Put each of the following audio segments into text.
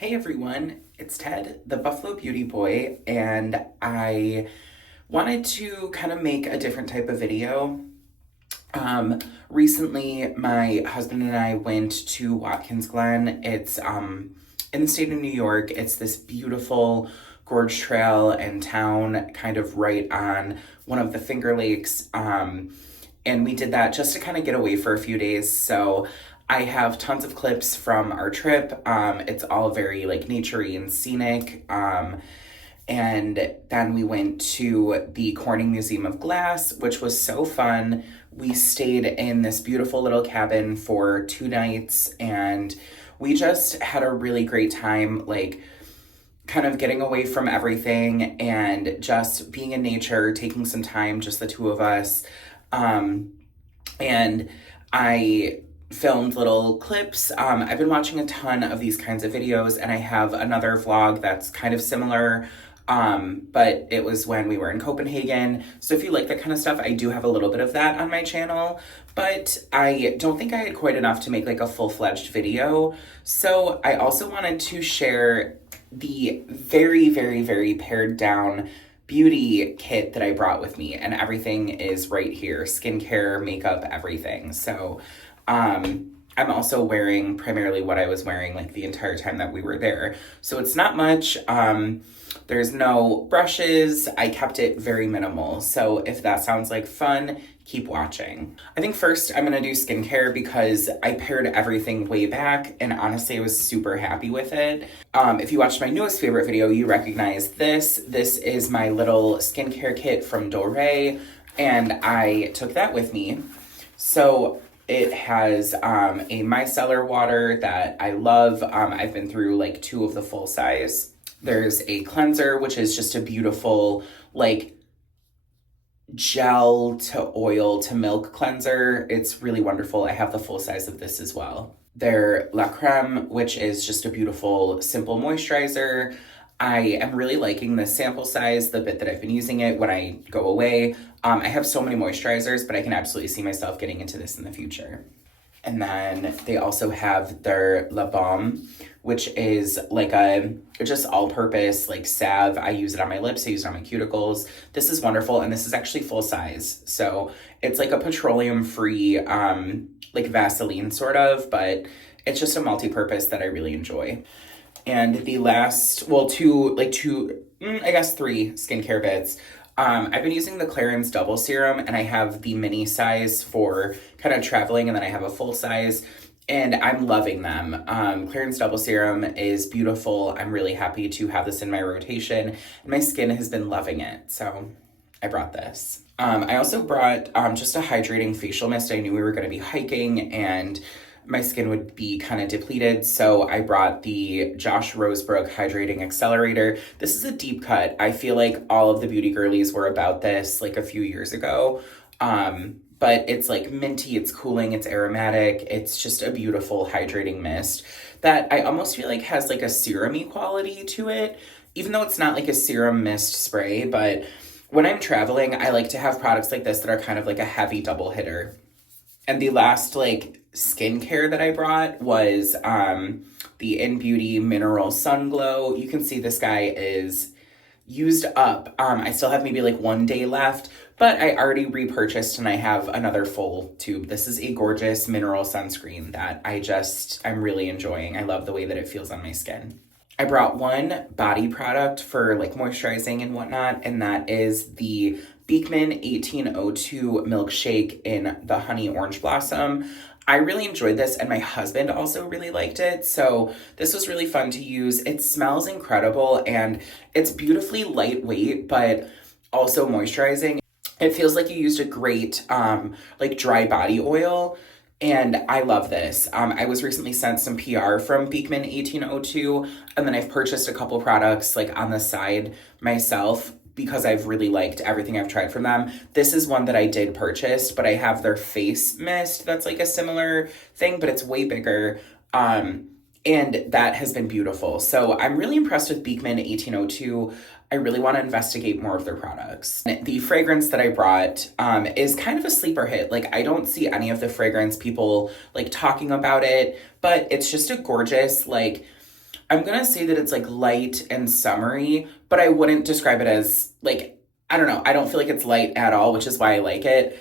Hey everyone, it's Ted, the Buffalo Beauty Boy, and I wanted to kind of make a different type of video. Recently, my husband and I went to Watkins, Glen. It's in the state of New York. It's this beautiful gorge trail and town, kind of right on one of the Finger Lakes. And we did that just to kind of get away for a few days. So I have tons of clips from our trip. It's all very like naturey and scenic. And then we went to the Corning Museum of Glass, which was so fun. We stayed in this beautiful little cabin for 2 nights, and we just had a really great time, like kind of getting away from everything and just being in nature, taking some time, just the two of us. And I filmed little clips. I've been watching a ton of these kinds of videos, and I have another vlog that's kind of similar. But it was when we were in Copenhagen. So if you like that kind of stuff, I do have a little bit of that on my channel, but I don't think I had quite enough to make like a full-fledged video. So I also wanted to share the very, very, very pared down beauty kit that I brought with me, and everything is right here. Skincare, makeup, everything. So, I'm also wearing primarily what I was wearing like the entire time that we were there. So it's not much. There's no brushes. I kept it very minimal. So if that sounds like fun, keep watching. I think first I'm gonna do skincare because I paired everything way back, and honestly I was super happy with it. If you watched my newest favorite video, you recognize this. This is my little skincare kit from Doré, and I took that with me. So it has a micellar water that I love. I've been through like 2 of the full size. There's a cleanser, which is just a beautiful like gel to oil to milk cleanser. It's really wonderful. I have the full size of this as well. Their La Creme, which is just a beautiful, simple moisturizer. I am really liking the sample size, the bit that I've been using it when I go away. I have so many moisturizers, but I can absolutely see myself getting into this in the future. And then they also have their La Baume, which is like a just all-purpose like salve. I use it on my lips, I use it on my cuticles. This is wonderful, and this is actually full size. So it's like a petroleum-free like Vaseline sort of, but it's just a multi-purpose that I really enjoy. And the last, well, I guess 3 skincare bits. I've been using the Clarins Double Serum, and I have the mini size for kind of traveling, and then I have a full size, and I'm loving them. Clarins Double Serum is beautiful. I'm really happy to have this in my rotation, and my skin has been loving it, so I brought this. I also brought just a hydrating facial mist. I knew we were going to be hiking, and my skin would be kind of depleted, so I brought the Josh Rosebrook Hydrating Accelerator. This is a deep cut. I feel like all of the beauty girlies were about this like a few years ago, but it's like minty, it's cooling, it's aromatic, it's just a beautiful hydrating mist that I almost feel like has like a serum-y quality to it, even though it's not like a serum mist spray. But when I'm traveling, I like to have products like this that are kind of like a heavy double hitter. And the last like skincare that I brought was the In Beauty Mineral Sun Glow. You can see this guy is used up. I still have maybe like 1 day left, but I already repurchased and I have another full tube. This is a gorgeous mineral sunscreen that I'm really enjoying. I love the way that it feels on my skin. I brought one body product for like moisturizing and whatnot, and that is the Beekman 1802 Milkshake in the Honey Orange Blossom. I really enjoyed this, and my husband also really liked it, so this was really fun to use. It smells incredible, and it's beautifully lightweight, but also moisturizing. It feels like you used a great like dry body oil, and I love this. I was recently sent some PR from Beekman 1802, and then I've purchased a couple products like on the side myself because I've really liked everything I've tried from them. This is one that I did purchase, but I have their face mist that's like a similar thing, but it's way bigger. And that has been beautiful. So I'm really impressed with Beekman 1802. I really want to investigate more of their products. The fragrance that I brought is kind of a sleeper hit. Like, I don't see any of the fragrance people like talking about it, but it's just a gorgeous, like, I'm gonna say that it's like light and summery, but I wouldn't describe it as like, I don't know. I don't feel like it's light at all, which is why I like it.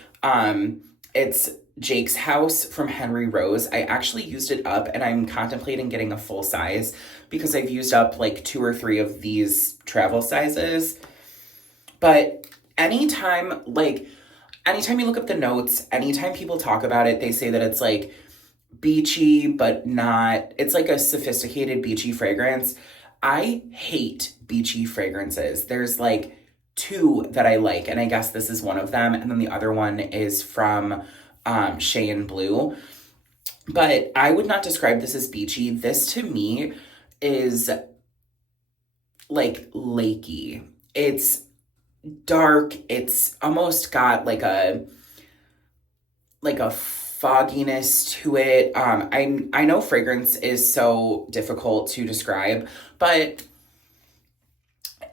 It's Jake's House from Henry Rose. I actually used it up and I'm contemplating getting a full size because I've used up like 2 or 3 of these travel sizes. But anytime you look up the notes, anytime people talk about it, they say that it's like beachy, but not, it's like a sophisticated beachy fragrance. I hate beachy fragrances. There's like 2 that I like, and I guess this is one of them. And then the other one is from Shea and Blue. But I would not describe this as beachy. This to me is like lakey. It's dark. It's almost got like a fogginess to it. I know fragrance is so difficult to describe, but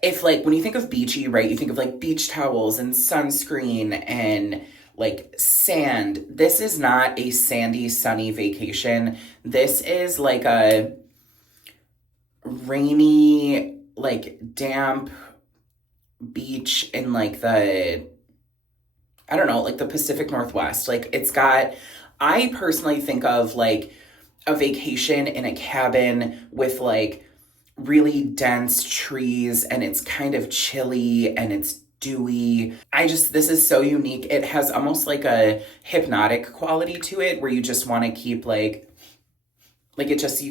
if like when you think of beachy, right, you think of like beach towels and sunscreen and like sand. This is not a sandy, sunny vacation. This is like a rainy, like damp beach in like the, I don't know, like the Pacific Northwest. Like it's got, I personally think of like a vacation in a cabin with like really dense trees and it's kind of chilly and it's dewy. This is so unique. It has almost like a hypnotic quality to it where you just want to keep you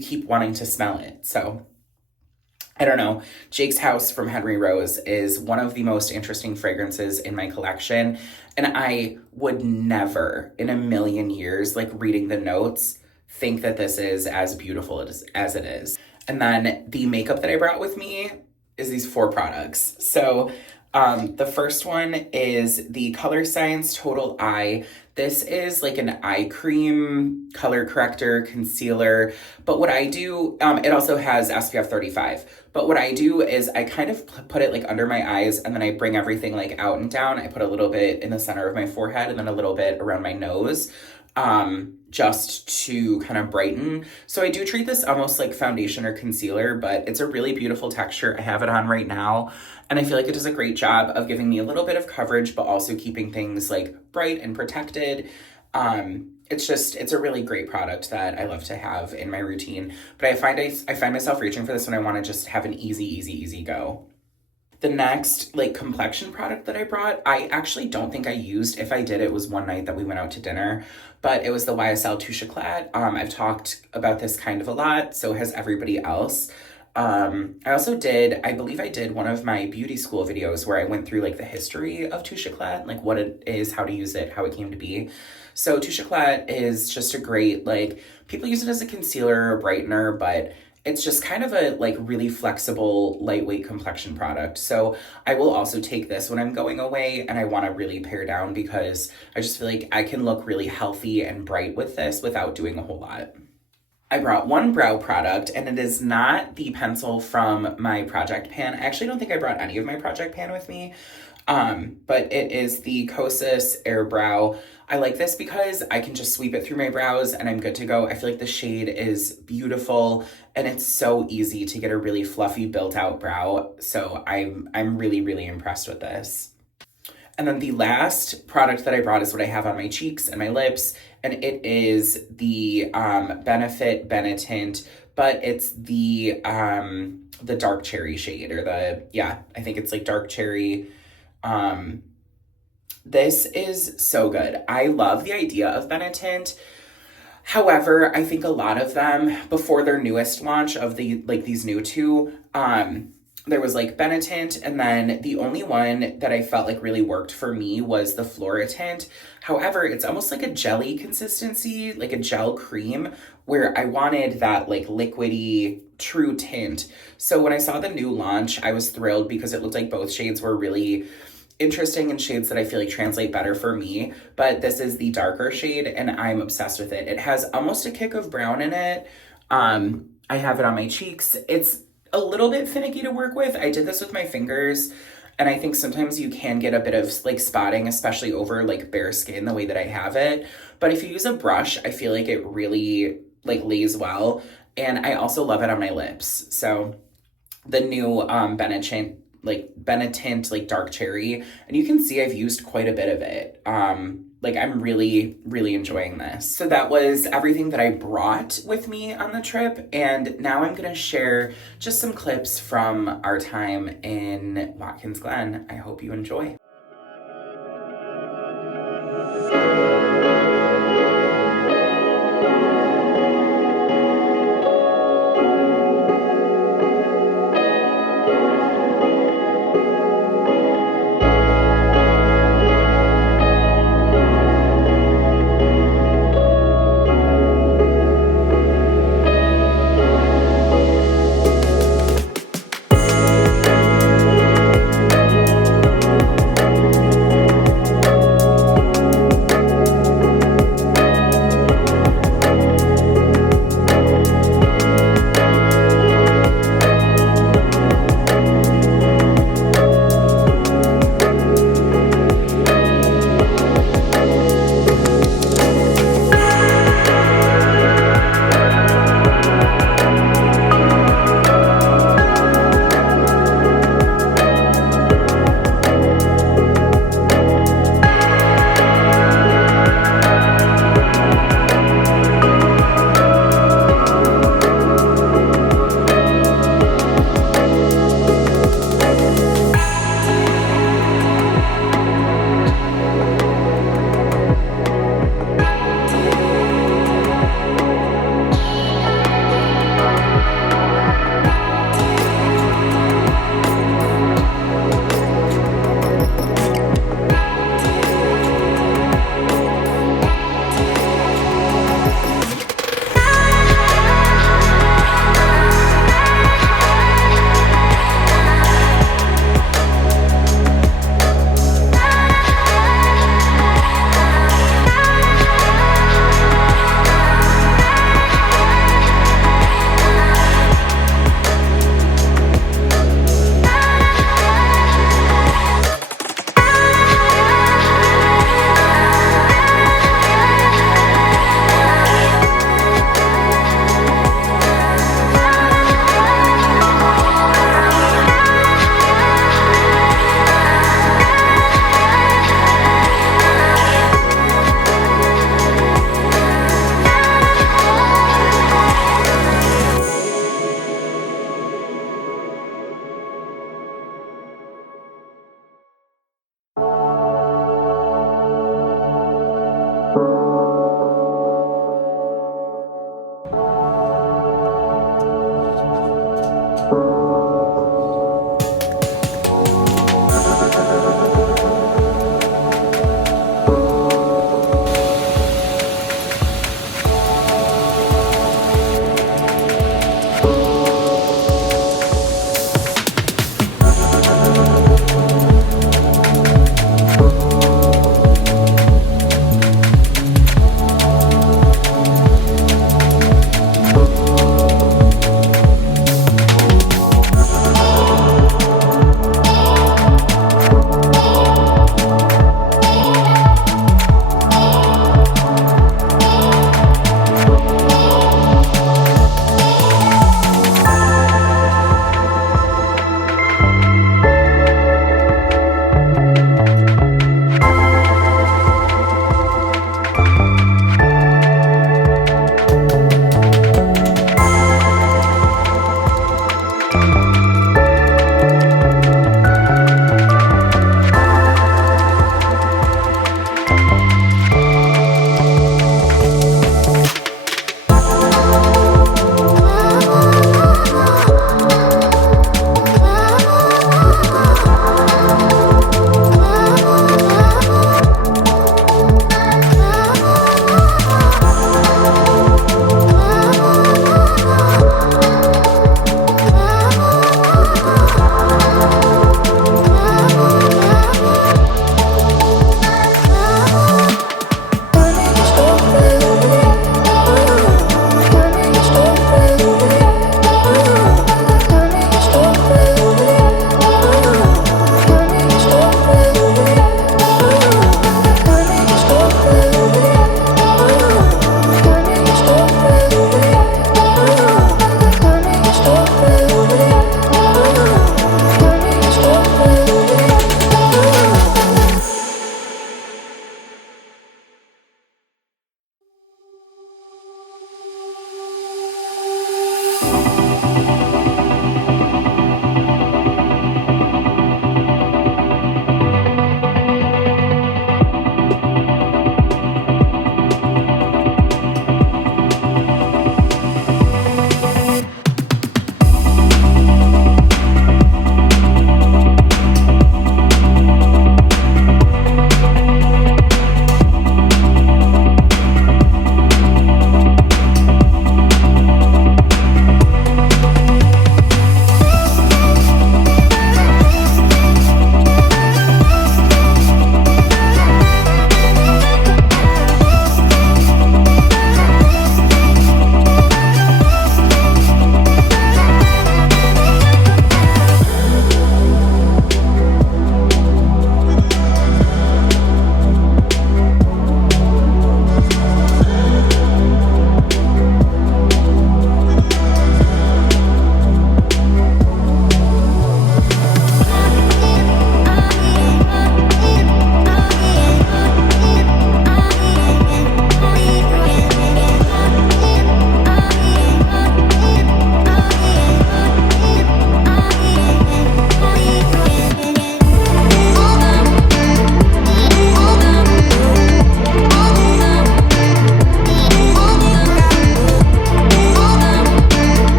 keep wanting to smell it. So I don't know. Jake's House from Henry Rose is one of the most interesting fragrances in my collection. And I would never in a million years, like reading the notes, think that this is as beautiful as it is. And then the makeup that I brought with me is these 4 products. So the first one is the Color Science Total Eye. This is like an eye cream, color corrector, concealer. But what I do, it also has SPF 35. But what I do is I kind of put it like under my eyes and then I bring everything like out and down. I put a little bit in the center of my forehead and then a little bit around my nose, just to kind of brighten. So I do treat this almost like foundation or concealer, but it's a really beautiful texture. I have it on right now. And I feel like it does a great job of giving me a little bit of coverage, but also keeping things like bright and protected. It's a really great product that I love to have in my routine. But I find myself reaching for this when I want to just have an easy go. The next like complexion product that I brought, I actually don't think I used. If I did, it was one night that we went out to dinner, but it was the YesStyle Touche Éclat. I've talked about this kind of a lot, so has everybody else. I believe I did one of my beauty school videos where I went through like the history of Touche Éclat, like what it is, how to use it, how it came to be. So Touche Éclat is just a great, like, people use it as a concealer or brightener, but it's just kind of a like really flexible, lightweight complexion product. So I will also take this when I'm going away and I want to really pare down because I just feel like I can look really healthy and bright with this without doing a whole lot. I brought one brow product, and it is not the pencil from my project pan. I actually don't think I brought any of my project pan with me, but it is the Kosas Air Brow. I like this because I can just sweep it through my brows and I'm good to go. I feel like the shade is beautiful and it's so easy to get a really fluffy built out brow. So I'm really impressed with this. And then the last product that I brought is what I have on my cheeks and my lips, and it is the Benefit Benetint, but it's the dark cherry shade, or I think it's like dark cherry. This is so good. I love the idea of Benetint. However, I think a lot of them, before their newest launch of these new 2, there was like Benetint, and then the only one that I felt like really worked for me was the Floratint. However, it's almost like a jelly consistency, like a gel cream, where I wanted that like liquidy true tint. So when I saw the new launch, I was thrilled because it looked like both shades were really interesting and shades that I feel like translate better for me. But this is the darker shade and I'm obsessed with it. It has almost a kick of brown in it. I have it on my cheeks. It's a little bit finicky to work with. I did this with my fingers, and I think sometimes you can get a bit of like spotting, especially over like bare skin the way that I have it. But if you use a brush, I feel like it really like lays well. And I also love it on my lips. So the new Benetint like dark cherry, and you can see I've used quite a bit of it. Like I'm really, really enjoying this. So that was everything that I brought with me on the trip, and now I'm gonna share just some clips from our time in Watkins Glen. I hope you enjoy.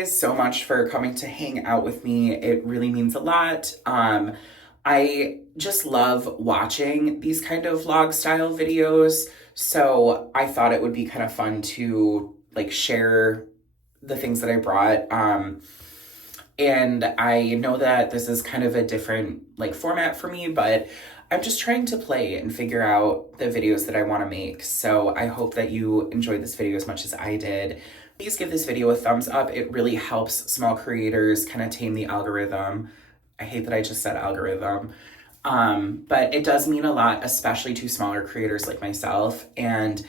guys so much for coming to hang out with me. It really means a lot. I just love watching these kind of vlog style videos, so I thought it would be kind of fun to like share the things that I brought. And I know that this is kind of a different like format for me, but I'm just trying to play and figure out the videos that I want to make. So I hope that you enjoyed this video as much as I did. Please give this video a thumbs up. It really helps small creators kind of tame the algorithm. I hate that I just said algorithm. But it does mean a lot, especially to smaller creators like myself. And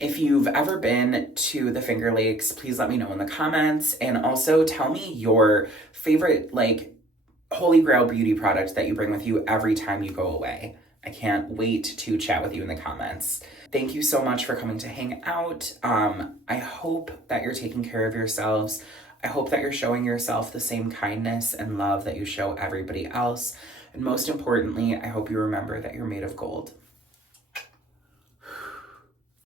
if you've ever been to the Finger Lakes, please let me know in the comments. And also tell me your favorite, like, holy grail beauty product that you bring with you every time you go away. I can't wait to chat with you in the comments. Thank you so much for coming to hang out. I hope that you're taking care of yourselves. I hope that you're showing yourself the same kindness and love that you show everybody else. And most importantly, I hope you remember that you're made of gold.